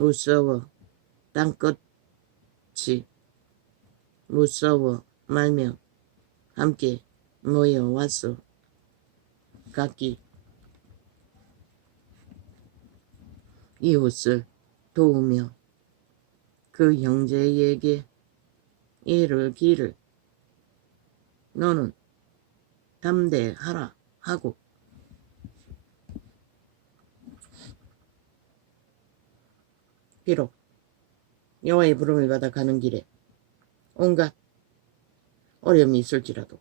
무서워 땅끝이 무서워 말며 함께 모여왔어. 각기 이웃을 도우며 그 형제에게 이르기를 너는 담대하라 하고 비록 여호와의 부름을 받아 가는 길에 온갖 어려움이 있을지라도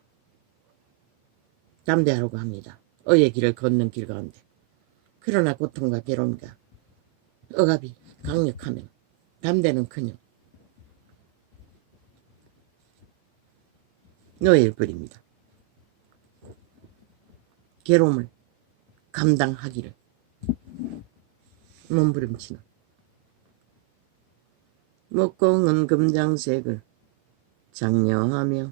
담대하라고 합니다. 의의 길을 걷는 길 가운데. 그러나 고통과 괴로움과 억압이 강력하면 담대는커녕 너의 일뿐입니다. 괴로움을 감당하기를 몸부림치는 목공은 금장색을 장려하며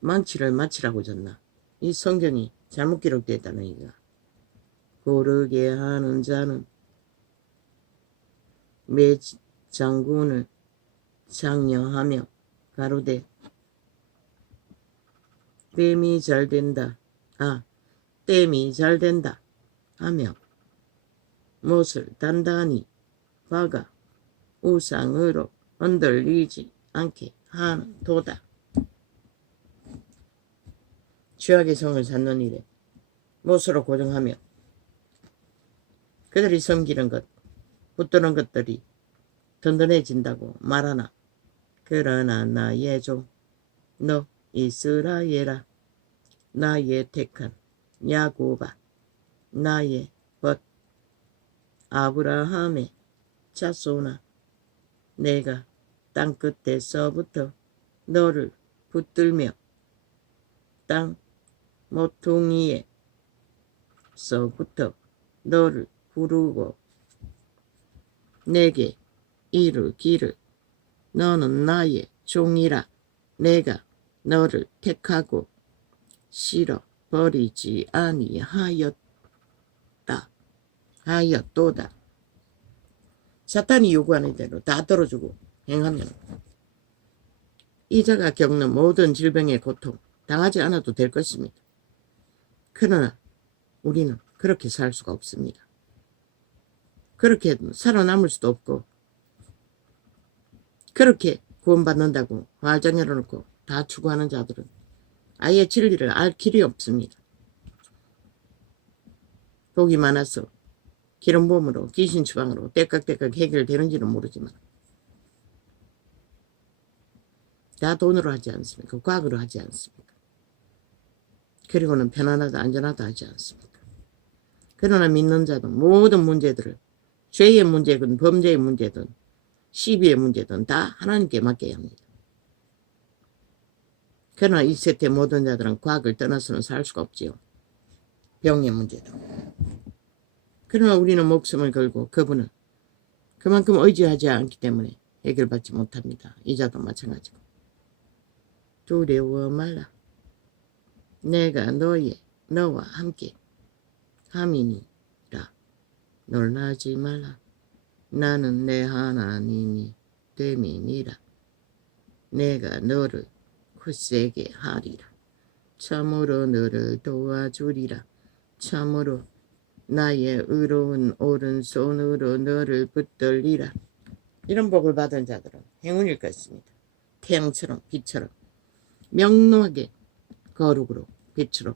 망치를 마치라고 졌나. 이 성경이 잘못 기록되었다는 얘기가. 고르게 하는 자는 매 장군을 장려하며 가로되 땜이 잘된다 하며 못을 단단히 박아 우상으로 흔들리지 않게 하도다. 죄악의 성을 쌓는 일에 못으로 고정하며 그들이 섬기는 것, 붙드는 것들이 든든해진다고 말하나. 그러나 나의 종 너 이스라엘아, 나의 택한 야곱아, 나의 벗 아브라함의 자손아, 내가 땅끝에서부터 너를 붙들며 땅 모퉁이에서부터 너를 부르고 내게 이르기를 너는 나의 종이라. 내가 너를 택하고 싫어버리지 하였도다. 사탄이 요구하는 대로 다 들어주고 행하면 이자가 겪는 모든 질병의 고통 당하지 않아도 될 것입니다. 그러나 우리는 그렇게 살 수가 없습니다. 그렇게 살아남을 수도 없고 그렇게 구원받는다고 화장 열어놓고 다 추구하는 자들은 아예 진리를 알 길이 없습니다. 복이 많아서 기름 부음으로 귀신 추방으로 때깍때깍 해결되는지는 모르지만 다 돈으로 하지 않습니까? 과학으로 하지 않습니까? 그리고는 편안하다 안전하다 하지 않습니까? 그러나 믿는 자는 모든 문제들을 죄의 문제든 범죄의 문제든 시비의 문제든 다 하나님께 맡겨야 합니다. 그러나 이 세대 모든 자들은 과학을 떠나서는 살 수가 없지요. 병의 문제도. 그러나 우리는 목숨을 걸고 그분은 그만큼 의지하지 않기 때문에 해결받지 못합니다. 이자도 마찬가지고. 두려워 말라. 내가 너와 함께 함이니라. 놀라지 말라. 나는 내 하나님이 됨이니라. 내가 너를 굳세게 하리라. 참으로 너를 도와주리라. 참으로 나의 의로운 오른손으로 너를 붙들리라. 이런 복을 받은 자들은 행운일 것입니다. 태양처럼 빛처럼 명료하게 거룩으로 빛으로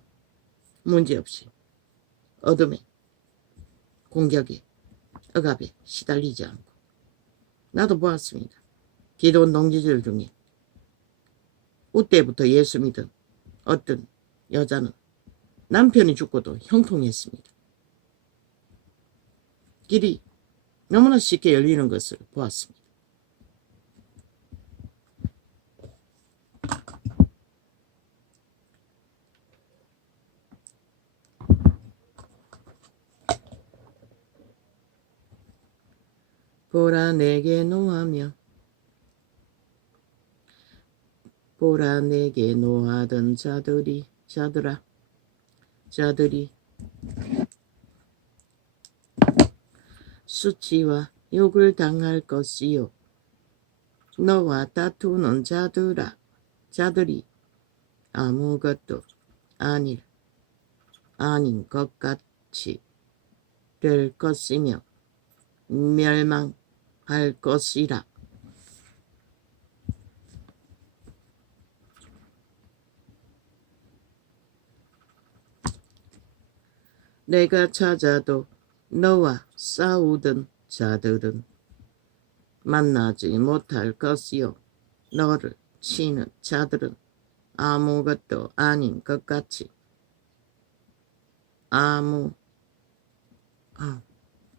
문제없이 어둠에 공격에 억압에 시달리지 않고. 나도 보았습니다. 기도원 동지들 중에 그때부터 예수 믿은 어떤 여자는 남편이 죽고도 형통했습니다. 길이 너무나 쉽게 열리는 것을 보았습니다. 보라 내게 노하며 보라 내게 노하던 자들아 자들이 수치와 욕을 당할 것이요. 너와 다투는 자들이 아무것도 아닌 것 같이 될 것이며 멸망할 것이라. 내가 찾아도 너와 싸우던 자들은 만나지 못할 것이요. 너를 치는 자들은 아무것도 아닌 것 같이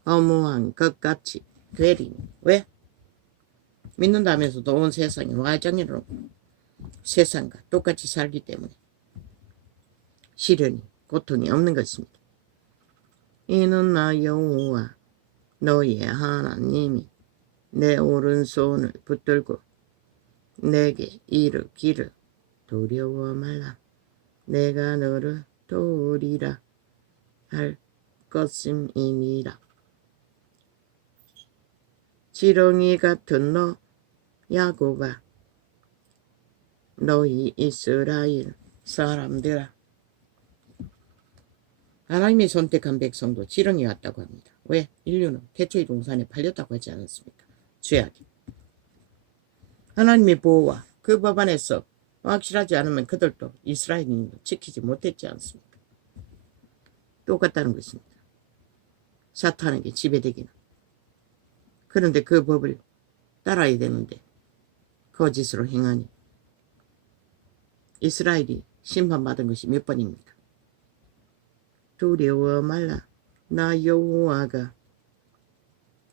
허무한 것 같이 되리니. 왜? 믿는다면서도 온 세상이 와장이로 세상과 똑같이 살기 때문에 시련이 고통이 없는 것입니다. 이는 나 여호와 너의 하나님이 내 오른손을 붙들고 내게 이르기를 두려워 말라. 내가 너를 도우리라 할 것임이니라. 지렁이 같은 너 야곱아, 너희 이스라엘 사람들아. 하나님이 선택한 백성도 지렁이 같다고 합니다. 왜? 인류는 태초의 동산에 팔렸다고 하지 않았습니까? 죄악이. 하나님의 보호와 그 법 안에서 확실하지 않으면 그들도 이스라엘인도 지키지 못했지 않습니까? 똑같다는 것입니다. 사탄에게 지배되기는. 그런데 그 법을 따라야 되는데 거짓으로 행하니 이스라엘이 심판받은 것이 몇 번입니까? 두려워 말라. 나 여호와가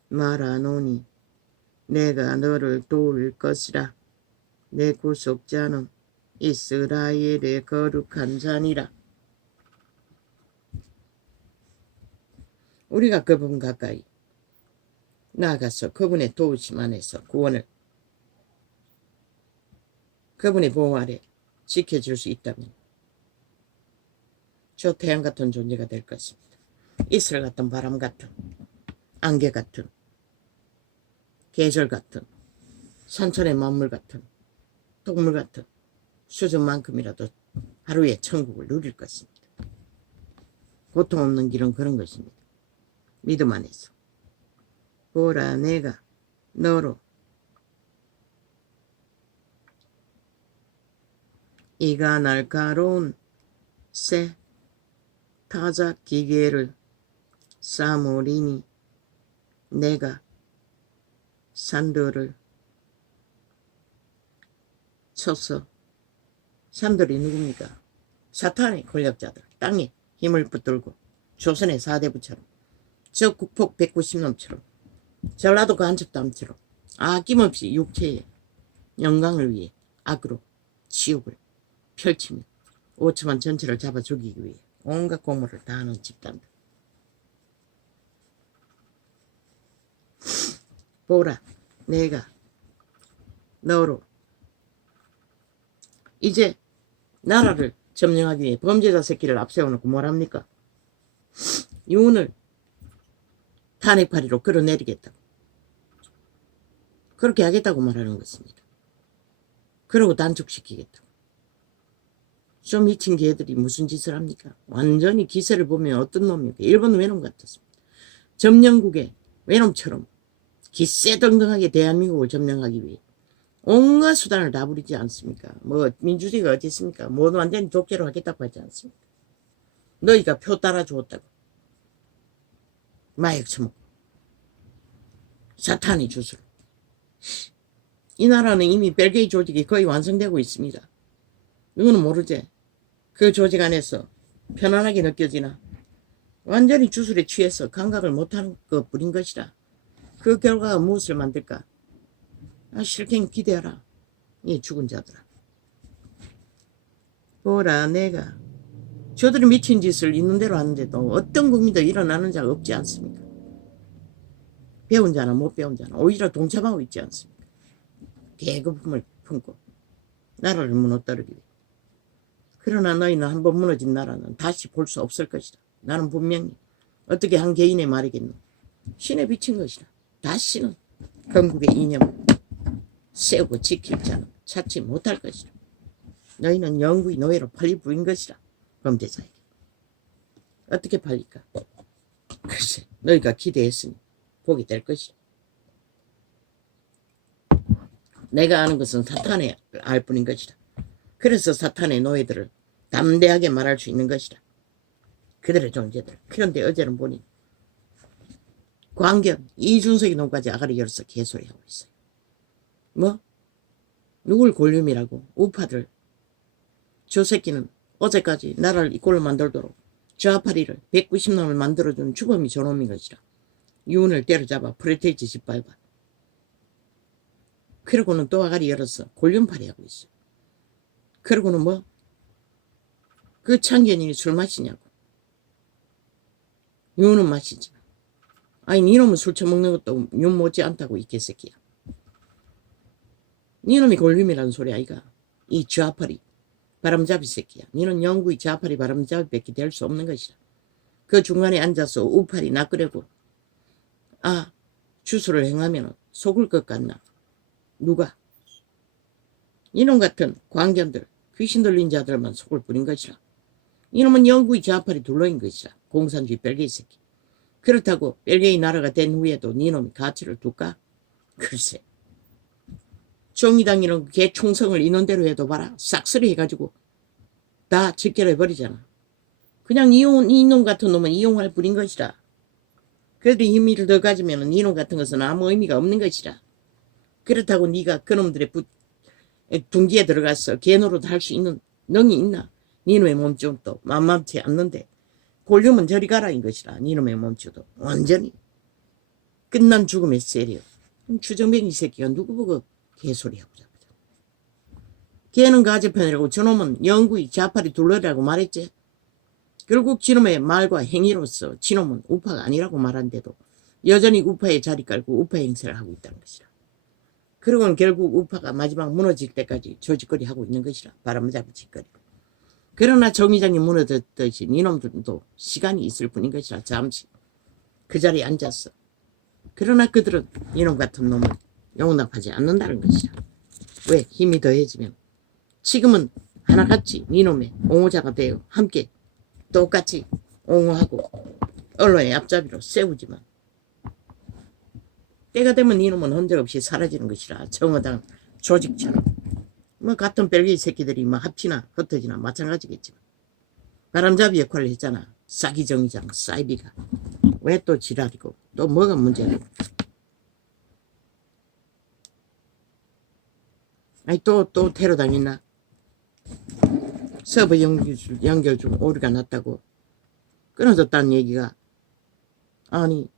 말하노니 내가 너를 도울 것이라. 내 구속자는 이스라엘의 거룩한 자니라. 우리가 그분 가까이 나아가서 그분의 도우심 안에서 구원을 그분의 보호 아래 지켜줄 수 있다면 저 태양 같은 존재가 될 것입니다. 이슬 같은 바람 같은 안개 같은 계절 같은 산천의 만물 같은 동물 같은 수준만큼이라도 하루에 천국을 누릴 것입니다. 고통 없는 길은 그런 것입니다. 믿음 안에서. 보라, 내가 너로 이가 날카로운 새 타작 기계를 쌓으리니 내가 산들을 쳐서. 산들이 누굽니까? 사탄의 권력자들, 땅에 힘을 붙들고 조선의 4대부처럼 저 국폭 190nom처럼 전라도 간첩담처럼 아낌없이 육체의 영광을 위해 악으로 지옥을 펼치며 5천만 전체를 잡아 죽이기 위해 온갖 공모를 다하는 집단들. 보라, 내가 너로 이제 나라를 점령하기 위해 범죄자 새끼를 앞세워놓고 뭐랍니까? 유언을 탄핵파리로 끌어내리겠다고. 그렇게 하겠다고 말하는 것입니다. 그러고 단축시키겠다고. 좀 미친 개들이 무슨 짓을 합니까? 완전히 기세를 보면 어떤 놈입니까? 일본 외놈 같았습니다. 점령국의 외놈처럼 기세등등하게 대한민국을 점령하기 위해 온갖 수단을 다 부리지 않습니까? 뭐 민주주의가 어딨습니까? 모두 완전히 독재로 하겠다고 하지 않습니까? 너희가 표 따라주었다고. 마약 처먹고 사탄의 주술. 이 나라는 이미 벨기에 조직이 거의 완성되고 있습니다. 누구는 모르지? 그 조직 안에서 편안하게 느껴지나? 완전히 주술에 취해서 감각을 못하는 것뿐인 것이라. 그 결과가 무엇을 만들까? 실행 기대하라. 이 죽은 자들아. 보라, 내가 저들이 미친 짓을 있는 대로 하는데도 어떤 국민도 일어나는 자가 없지 않습니까? 배운 자나 못 배운 자나 오히려 동참하고 있지 않습니까? 계급품을 품고 나라를 무너뜨리기 위해. 그러나 너희는 한번 무너진 나라는 다시 볼 수 없을 것이다. 나는 분명히 어떻게 한 개인의 말이겠노. 신에 비친 것이다. 다시는 건국의 이념을 세우고 지킬 자는 찾지 못할 것이다. 너희는 영구히 노예로 팔리 부인 것이다. 범죄자에게. 어떻게 팔릴까? 글쎄, 너희가 기대했으니 보게 될 것이다. 내가 아는 것은 사탄의 알 뿐인 것이다. 그래서 사탄의 노예들을 담대하게 말할 수 있는 것이다. 그들의 존재들. 그런데 어제는 보니 광견 이준석이 놈까지 아가리 열어서 개소리하고 있어요. 뭐? 누굴 골룸이라고? 우파들. 저 새끼는 어제까지 나라를 이 꼴로 만들도록 좌파리를 190놈을 만들어준 주범이 저놈인 것이라. 유은을 때려잡아 프레테이지 짓밟아. 그러고는 또 아가리 열어서 골룸팔이 하고 있어요. 그러고는 뭐? 그 창견이 술 마시냐고. 유은은 마시지만. 아니 니놈은 술 처먹는 것도 윤 못지 않다고 이 개새끼야. 니놈이 골룸이라는 소리 아이가. 이 좌파리 바람잡이 새끼야. 니는 영구히 좌파리 바람잡이 밖에 될 수 없는 것이라. 그 중간에 앉아서 우파리 낚으려고 주술을 행하면 속을 것 같나. 누가? 이놈 같은 광견들 귀신 들린 자들만 속을 뿌린 것이라. 이놈은 영구히 좌파리 둘러인 것이라. 공산주의 벨기에 새끼. 그렇다고 벨기에 나라가 된 후에도 니놈이 가치를 둘까? 글쎄. 정의당 이런 개 총성을 인원대로 해도 봐라. 싹쓸이 해가지고 다 직결해버리잖아. 그냥 이놈 같은 놈은 이용할 뿐인 것이라. 그래도 힘을 더 가지면 이놈 같은 것은 아무 의미가 없는 것이라. 그렇다고 네가 그놈들의 둥기에 들어가서 개노릇 할 수 있는 능이 있나? 니놈의 몸집도 만만치 않는데 골룸은 저리 가라 인 것이라. 니놈의 몸집도 완전히 끝난 죽음의 세리요. 주정뱅이 새끼가 누구 보고 개소리하고 잡자. 걔는 가재편이라고 저놈은 영구히 좌파리 둘러라고 말했지. 결국 지놈의 말과 행위로서 지놈은 우파가 아니라고 말한데도 여전히 우파의 자리 깔고 우파 행세를 하고 있다는 것이라. 그리고는 결국 우파가 마지막 무너질 때까지 조직거리 하고 있는 것이라. 바람잡이 짓거리. 그러나 정의장이 무너졌듯이 이놈들도 시간이 있을 뿐인 것이라. 잠시 그 자리에 앉았어. 그러나 그들은 이놈 같은 놈을 용납하지 않는다는 것이라. 왜? 힘이 더해지면 지금은 하나같이 이놈의 옹호자가 되어 함께 똑같이 옹호하고 언론의 앞잡이로 세우지만 때가 되면 이놈은 흔적없이 사라지는 것이라. 정의당 조직처럼. 뭐 같은 벨기에 새끼들이 뭐 합치나 흩어지나 마찬가지겠지만 바람잡이 역할을 했잖아. 싸기 정의장 사이비가. 왜 또 지랄이고 또 뭐가 문제고. 아니 또 테러 당했나? 서버 연결 중 오류가 났다고 끊어졌다는 얘기가. 아니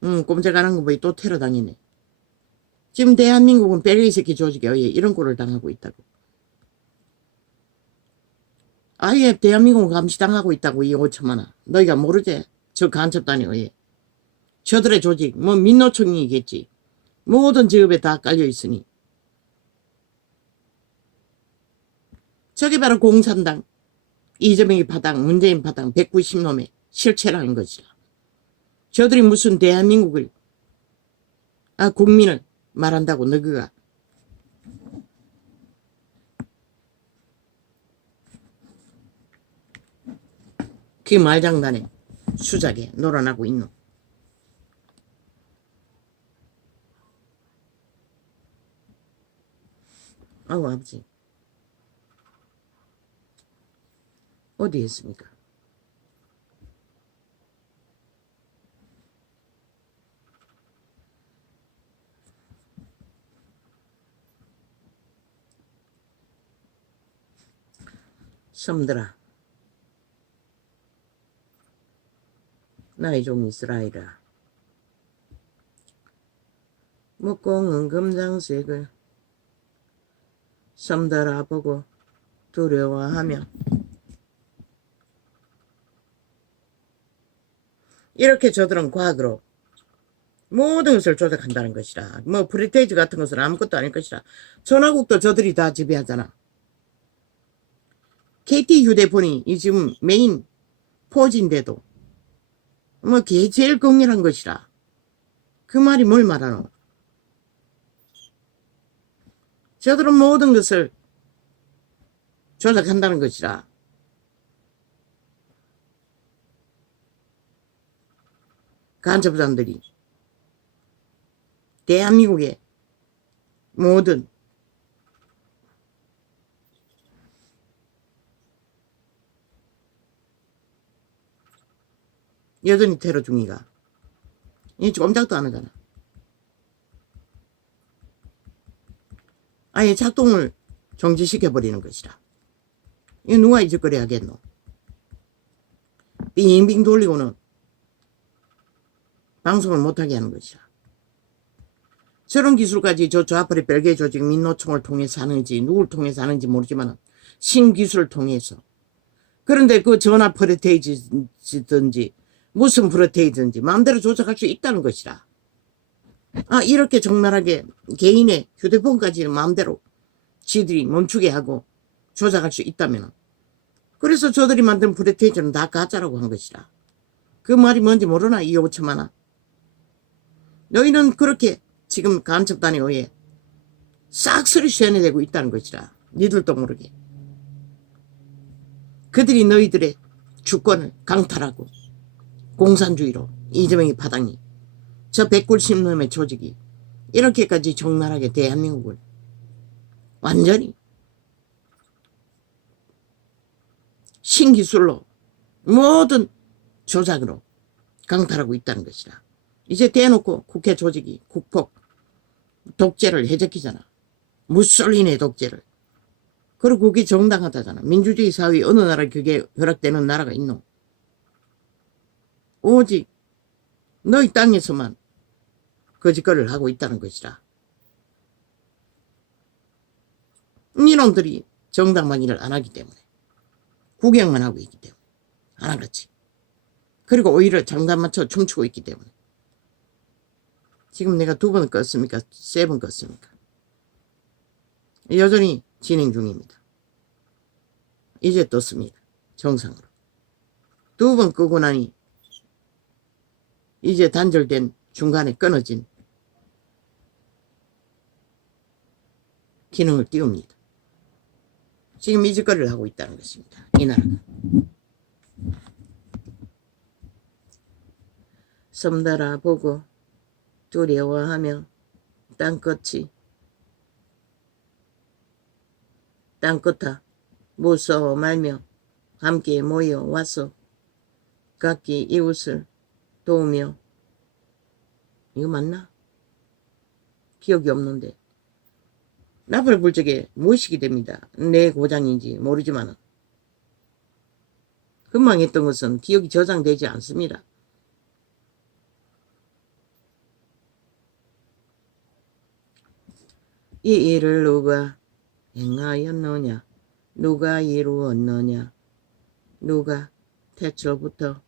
꼼짝안 한 거 보니 또 테러 당했네. 지금 대한민국은 벨기에 새끼 조직에 의해 이런 꼴을 당하고 있다고. 아예 대한민국은 감시당하고 있다고. 이 5천만원 너희가 모르지? 저 간첩단에 의해. 저들의 조직 뭐 민노총이겠지. 모든 직업에 다 깔려있으니. 저게 바로 공산당 이재명이 파당 문재인 파당 190놈의 실체라는 것이라. 저들이 무슨 대한민국을 국민을 말한다고 너그가. 그 말장난에 수작에 놀아나고 있노. 아우 아버지 어디 했습니까? 섬들아 나의 종 이스라엘아 목공은 금장색을 섬들아 보고 두려워하며 이렇게 저들은 과학으로 모든 것을 조작한다는 것이라. 뭐 프리테이지 같은 것은 아무것도 아닐 것이라. 전화국도 저들이 다 지배하잖아. KT 휴대폰이 이 지금 메인 4G인데도 뭐 그게 제일 강렬한 것이라. 그 말이 뭘 말하노? 저들은 모든 것을 조작한다는 것이라. 간첩자들이 대한민국의 모든 여전히 테러 중이가 이 꼼짝도 안 하잖아. 아예 작동을 정지시켜버리는 것이라. 이 누가 이 짓거리 하겠노? 빙빙 돌리고는 방송을 못하게 하는 것이라. 저런 기술까지 저 좌파리 별개 조직 민노총을 통해서 하는지 누굴 통해서 하는지 모르지만 신기술을 통해서. 그런데 그 전화 프로테이지든지 무슨 프로테이든지 마음대로 조작할 수 있다는 것이라. 아, 이렇게 적나라하게 개인의 휴대폰까지 마음대로 지들이 멈추게 하고 조작할 수 있다면, 그래서 저들이 만든 프로테이지는 다 가짜라고 한 것이라. 그 말이 뭔지 모르나 이 5천만원. 너희는 그렇게 지금 간첩단에 의해 싹쓸이 쇠뇌되고 있다는 것이라. 니들도 모르게. 그들이 너희들의 주권을 강탈하고 공산주의로 이재명이 파당이 저 190놈의 조직이 이렇게까지 적나라하게 대한민국을 완전히 신기술로 모든 조작으로 강탈하고 있다는 것이라. 이제 대놓고 국회 조직이 국폭 독재를 해적히잖아. 무솔리니의 독재를. 그리고 그게 정당하다잖아. 민주주의 사회 어느 나라 그게 허락되는 나라가 있노? 오직 너희 땅에서만 거짓거리를 하고 있다는 것이라. 이놈들이 정당방위를 안 하기 때문에 구경만 하고 있기 때문에 하나같이. 그리고 오히려 장단 맞춰 춤추고 있기 때문에. 지금 내가 2번 껐습니까? 3번 껐습니까? 여전히 진행 중입니다. 이제 떴습니다. 정상으로. 2번 끄고 나니 이제 단절된 중간에 끊어진 기능을 띄웁니다. 지금 이 짓거리를 하고 있다는 것입니다. 이 나라가. 섬달아 보고 두려워하며 땅끝이 땅끝아 무서워 말며 함께 모여 와서 각기 이웃을 도우며. 이거 맞나? 기억이 없는데 나팔 불 적에 무의식이 됩니다. 내 고장인지 모르지만 금방 했던 것은 기억이 저장되지 않습니다. 이 일을 누가 행하였느냐? 누가 이루었느냐? 누가 태초부터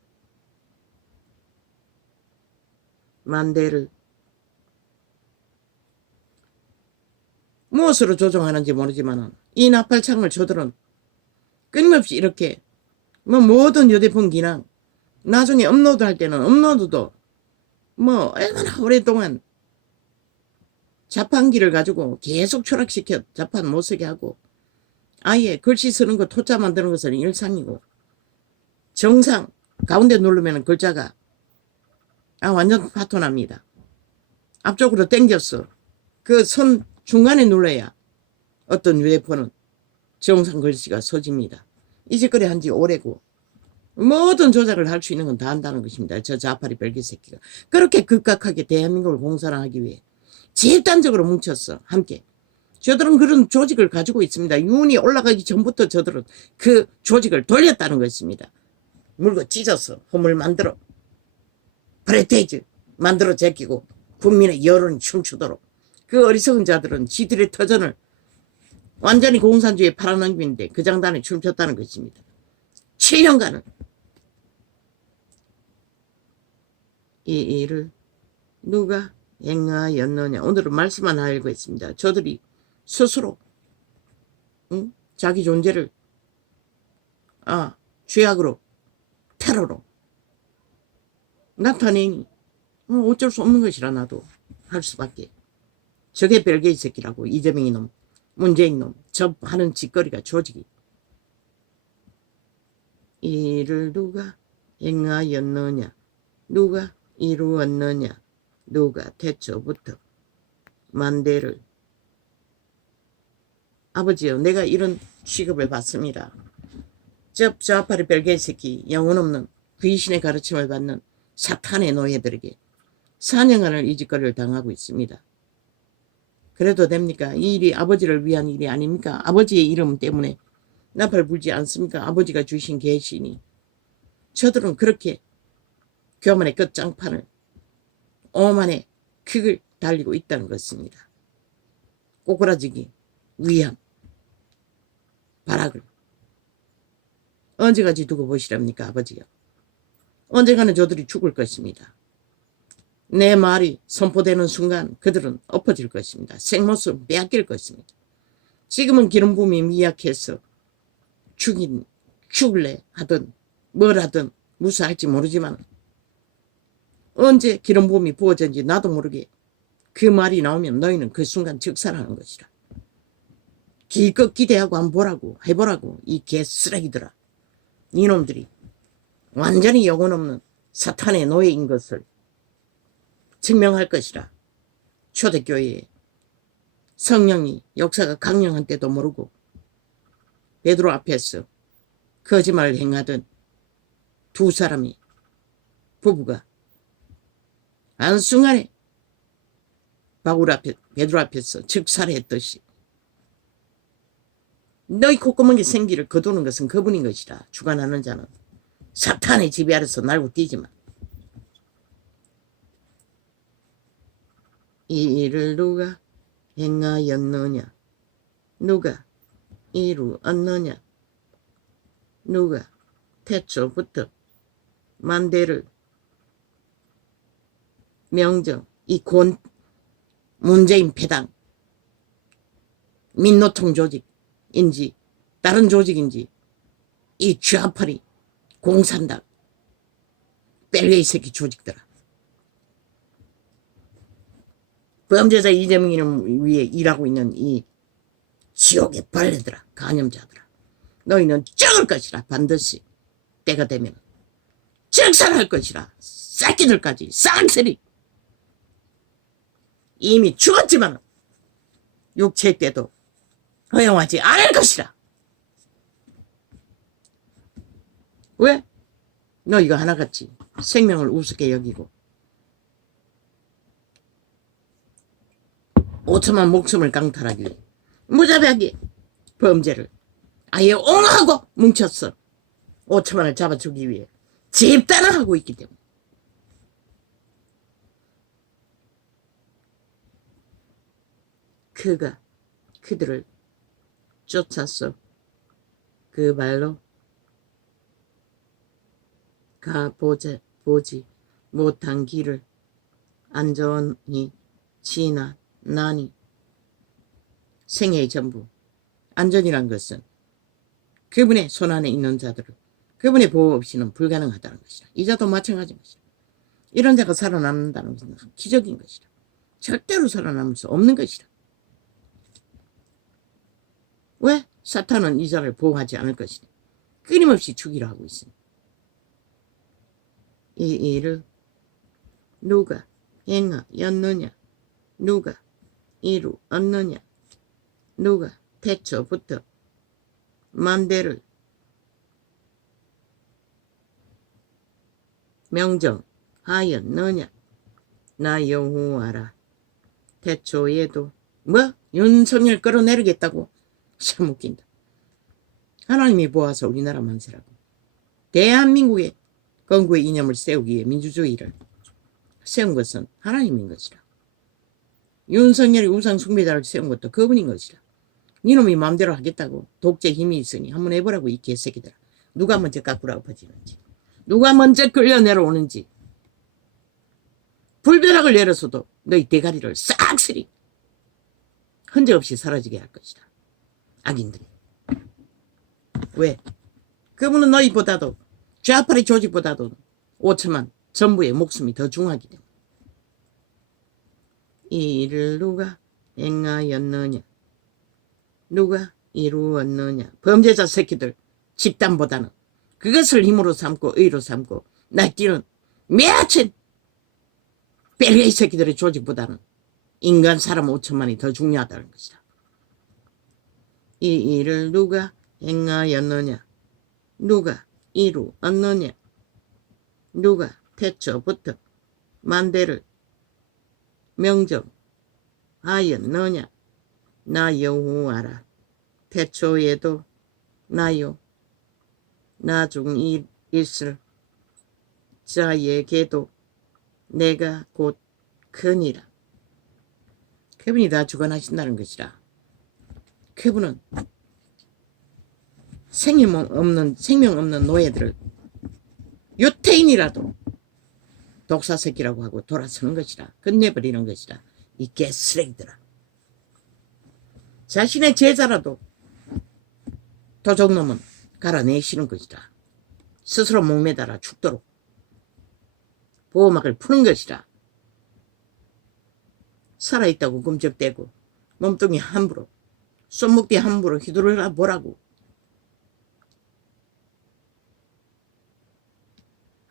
만대를 무엇으로 조종하는지 모르지만 이 나팔창을 저들은 끊임없이 이렇게 뭐 모든 휴대폰 기능 나중에 업로드할 때는 업로드도 뭐 얼마나 오랫동안 자판기를 가지고 계속 추락시켜 자판 못쓰게 하고 아예 글씨 쓰는 거 토자 만드는 것은 일상이고 정상 가운데 누르면 글자가 완전 파토납니다. 앞쪽으로 당겼어. 그 선 중간에 눌러야 어떤 휴대폰은 정상 글씨가 서집니다. 이 짓거리 한지 오래고 모든 조작을 할 수 있는 건 다 한다는 것입니다. 저 자파리 별개 새끼가. 그렇게 급격하게 대한민국을 공산화하기 위해 집단적으로 뭉쳤어. 함께. 저들은 그런 조직을 가지고 있습니다. 윤이 올라가기 전부터 저들은 그 조직을 돌렸다는 것입니다. 물고 찢어서 허물 만들어 프레테이즈 만들어 제끼고 국민의 여론이 춤추도록. 그 어리석은 자들은 지들의 터전을 완전히 공산주의에 팔아넘기는데 그 장단에 춤췄다는 것입니다. 7년간은 이 일을 누가 행하였느냐. 오늘은 말씀만 하려고 했습니다. 저들이 스스로 자기 존재를 죄악으로 테러로 나타내니 어쩔 수 없는 것이라 나도 할 수밖에. 저게 별개의 새끼라고. 이재명 이놈, 문재인 놈, 저 하는 짓거리가 조직이. 이를 누가 행하였느냐, 누가 이루었느냐, 누가 태초부터 만대를. 아버지요, 내가 이런 취급을 받습니다. 저 앞팔의 별개의 새끼, 영혼 없는 귀신의 가르침을 받는 사탄의 노예들에게 4년간을 이 짓거리를 당하고 있습니다. 그래도 됩니까? 이 일이 아버지를 위한 일이 아닙니까? 아버지의 이름 때문에 나팔 불지 않습니까? 아버지가 주신 계시니. 저들은 그렇게 교만의 끝장판을 오만의 극을 달리고 있다는 것입니다. 꼬꾸라지기 위함, 발악을 언제까지 두고 보시랍니까? 아버지요. 언젠가는 저들이 죽을 것입니다. 내 말이 선포되는 순간 그들은 엎어질 것입니다. 생모습 빼앗길 것입니다. 지금은 기름붐이 미약해서 죽을래 하든 뭘 하든 무사할지 모르지만 언제 기름붐이 부어졌는지 나도 모르게 그 말이 나오면 너희는 그 순간 즉사하는 것이라. 기껏 기대하고 한번 보라고 해보라고. 이 개쓰레기들아. 이놈들이 완전히 영혼 없는 사탄의 노예인 것을 증명할 것이라. 초대교회에 성령이 역사가 강령한 때도 모르고 베드로 앞에서 거짓말을 행하던 두 사람이 부부가 한순간에 베드로 앞에서 즉사를 했듯이 너희 콧구멍에 생기를 거두는 것은 그분인 것이라. 주관하는 자는 사탄의 지배 아래서 날고 뛰지만 이 일을 누가 행하였느냐, 누가 이루었느냐, 누가 태초부터 만대를 명정. 이 문재인 패당 민노총 조직인지 다른 조직인지 이 좌파리 공산당 뺄레이 새끼 조직들아. 범죄자 이재명이는 위에 일하고 있는 이 지옥의 벌레들아, 간염자들아. 너희는 죽을 것이라. 반드시 때가 되면 즉살할 것이라. 새끼들까지 쌍세리. 이미 죽었지만 육체 때도 허용하지 않을 것이라. 왜? 너 이거 하나같이 생명을 우습게 여기고 5천만 목숨을 강탈하기 위해 무자비하게 범죄를 아예 옹하고 뭉쳤어. 5천만을 잡아주기 위해 집단을 하고 있기 때문에. 그들을 쫓았어. 그 발로 보지 못한 길을 안전히 지나나니. 생애의 전부. 안전이란 것은 그분의 손안에 있는 자들을 그분의 보호 없이는 불가능하다는 것이라. 이 자도 마찬가지인 것이라. 이런 자가 살아남는다는 것은 기적인 것이라. 절대로 살아남을 수 없는 것이라. 왜? 사탄은 이 자를 보호하지 않을 것이니. 끊임없이 죽이려 하고 있으니. 이 일을 누가 행하였느냐, 누가 이루었느냐, 누가 태초부터 만대를 명정하였느냐. 나 여호와라. 태초에도 윤석열 끌어내리겠다고. 참 웃긴다. 하나님이 보아서 우리나라 만세라고. 대한민국의 건국의 이념을 세우기 위해 민주주의를 세운 것은 하나님인 것이라. 윤석열이 우상 숭배자를 세운 것도 그분인 것이라. 이놈이 마음대로 하겠다고. 독재 힘이 있으니 한번 해보라고. 이 개새끼들아. 누가 먼저 깎으라 엎어지는지, 누가 먼저 끌려 내려오는지. 불벼락을 내려서도 너희 대가리를 싹쓸이 흔적 없이 사라지게 할 것이다. 악인들이. 왜? 그분은 너희보다도 좌파리 조직보다도 5천만 전부의 목숨이 더 중하기 때문에. 이 일을 누가 행하였느냐? 누가 이루었느냐? 범죄자 새끼들 집단보다는 그것을 힘으로 삼고 의로 삼고 낚이는 미친 벨게이 새끼들의 조직보다는 인간 사람 5천만이 더 중요하다는 것이다. 이 일을 누가 행하였느냐? 누가 이루었느냐? 누가 태초부터 만대를 명정하였느냐? 나 여호와라. 태초에도 나요. 나중 있을 자에게도 내가 곧 크니라. 그분이 다 주관하신다는 것이라. 그분은 생명 없는 노예들을 유태인이라도 독사새끼라고 하고 돌아서는 것이라. 끝내버리는 것이라. 이 개쓰레기들아. 자신의 제자라도 도적놈은 갈아내시는 것이라. 스스로 목매달아 죽도록 보호막을 푸는 것이라. 살아있다고 꿈쩍대고 몸뚱이 함부로 손목뒤 함부로 휘두르라 보라고.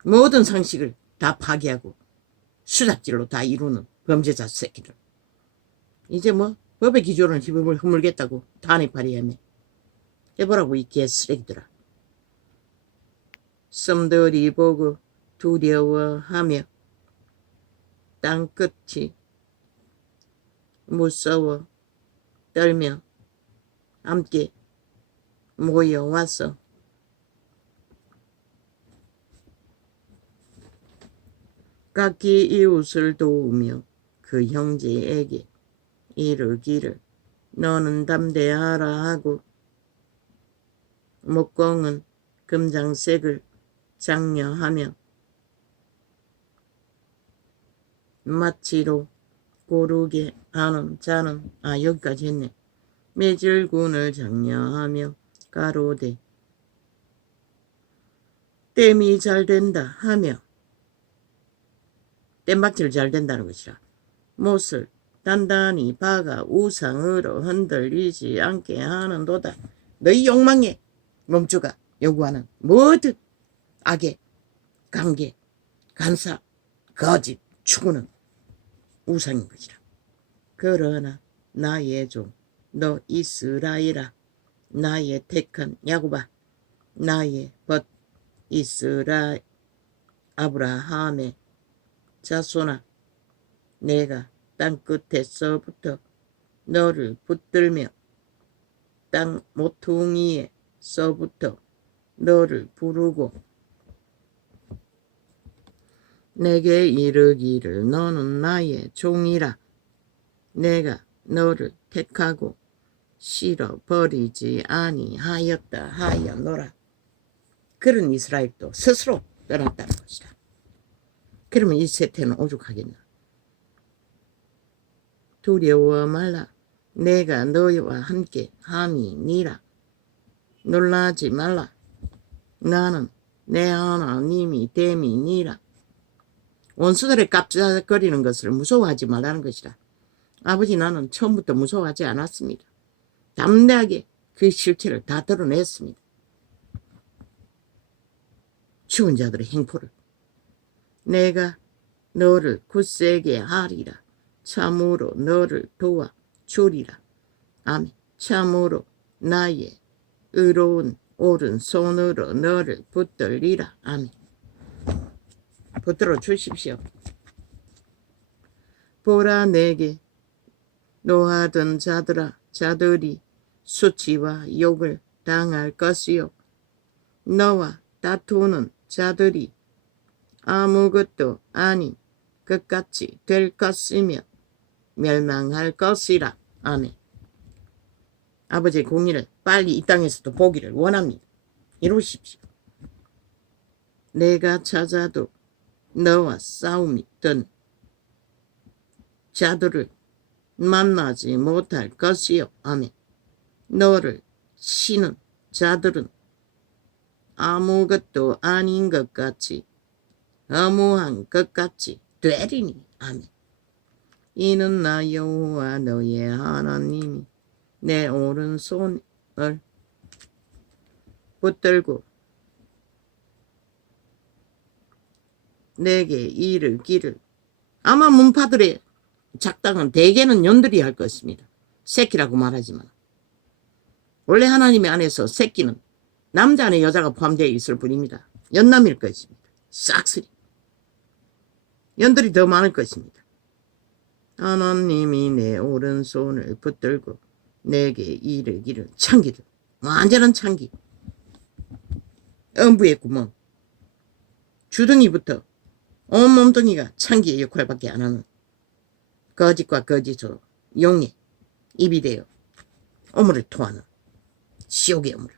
모든 상식을 다 파괴하고 수작질로 다 이루는 범죄자 새끼들. 이제 뭐 법의 기조를 힘을 허물겠다고 탄핵발의하며 해보라고 이 개쓰레기들아. 썸들이 보고 두려워하며 땅끝이 무서워 떨며 함께 모여와서 각기 이웃을 도우며 그 형제에게 이르기를 너는 담대하라 하고 목공은 금장색을 장려하며 마치로 고르게 하는 자는 여기까지 했네. 매질군을 장려하며 가로되 땜이 잘 된다 하며 땜박질 잘 된다는 것이라. 못을 단단히 박아 우상으로 흔들리지 않게 하는도다. 너희 욕망에 몸주가 요구하는 모든 악의 관계, 간사, 거짓, 추구는 우상인 것이라. 그러나 나의 종 너 이스라엘아, 나의 택한 야곱아, 나의 벗 이스라엘 아브라함의 자손아, 내가 땅끝에서부터 너를 붙들며 땅 모퉁이에서부터 너를 부르고 내게 이르기를 너는 나의 종이라. 내가 너를 택하고 실어버리지 아니하였다 하였노라. 그런 이스라엘도 스스로 떠났다는 것이다. 그러면 이 세태는 오죽하겠나. 두려워 말라. 내가 너희와 함께 함이니라. 놀라지 말라. 나는 내 하나님이 됨이니라. 원수들의 깝작거리는 것을 무서워하지 말라는 것이라. 아버지, 나는 처음부터 무서워하지 않았습니다. 담대하게 그 실체를 다 드러냈습니다. 죽은 자들의 행포를. 내가 너를 굳세게 하리라. 참으로 너를 도와주리라. 아멘. 참으로 나의 의로운 오른손으로 너를 붙들리라. 아멘. 붙들어 주십시오. 보라, 내게 노하던 자들이 수치와 욕을 당할 것이요. 너와 다투는 자들이 아무것도 아닌 것같이 될 것이며 멸망할 것이라. 아멘. 아버지의 공의를 빨리 이 땅에서도 보기를 원합니다. 이루십시오. 내가 찾아도 너와 싸움이던 자들을 만나지 못할 것이요. 아멘. 너를 치는 자들은 아무것도 아닌 것 같이 허무한 것 같이 되리니. 아멘. 이는 나 여호와 너의 하나님이 내 오른손을 붙들고 내게 이르기를. 아마 문파들의 작당은 대개는 연들이 할 것입니다. 새끼라고 말하지만 원래 하나님의 안에서 새끼는 남자 안에 여자가 포함되어 있을 뿐입니다. 연남일 것입니다. 싹쓸이. 연들이 더 많을 것입니다. 하나님이 내 오른손을 붙들고 내게 이르기를. 창기들. 완전한 창기. 음부의 구멍. 주둥이부터 온 몸뚱이가 창기의 역할밖에 안 하는 거짓과 거짓으로 용의 입이 되어 어물을 토하는 지옥의 어물.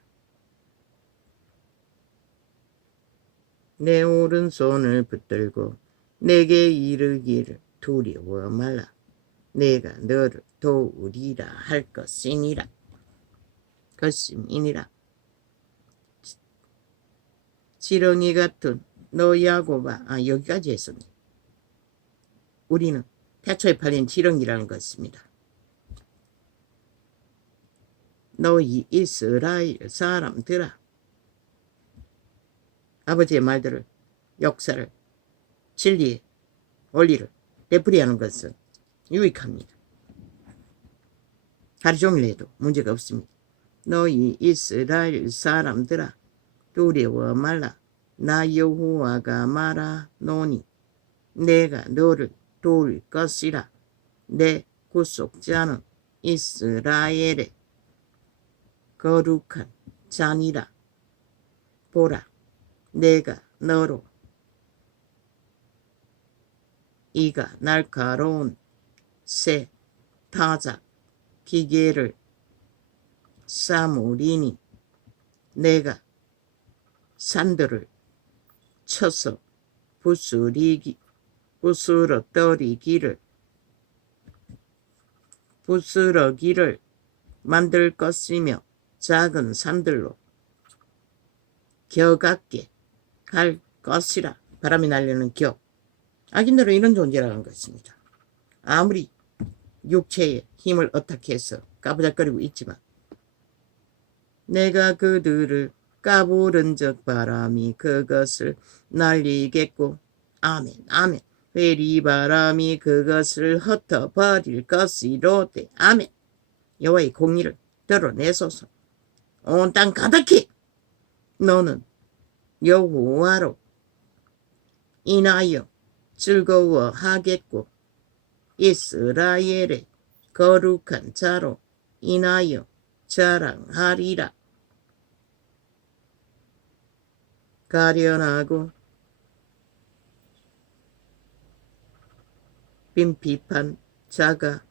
내 오른손을 붙들고 내게 이르기를 두려워 말라. 내가 너를 도우리라 할 것이니라. 지렁이 같은 너 야곱아. 여기까지 했었네. 우리는 태초에 팔린 지렁이라는 것입니다. 너희 이스라엘 사람들아. 아버지의 말들을, 역사를, 진리의 원리를 되풀이하는 것은 유익합니다. 하루 종일 해도 문제가 없습니다. 너희 이스라엘 사람들아 두려워 말라. 나 여호와가 말하노니 내가 너를 도울 것이라. 내 구속자는 이스라엘의 거룩한 자니라. 보라, 내가 너로 이가 날카로운 새 타작 기계를 삼으리니 내가 산들을 쳐서 부스러기를 만들 것이며 작은 산들로 겨같게 할 것이라. 바람이 날리는 겨. 악인들은 이런 존재라는 것입니다. 아무리 육체의 힘을 어탁해서 까부작거리고 있지만 내가 그들을 까부른 적 바람이 그것을 날리겠고. 아멘 아멘. 회리 바람이 그것을 흩어버릴 것이로되. 아멘. 여호와의 공의를 드러내소서. 온 땅 가득히 너는 여호와로 인하여 즐거워하겠고 이스라엘의 거룩한 자로 인하여 자랑하리라. 가련하고 빈 비판 자가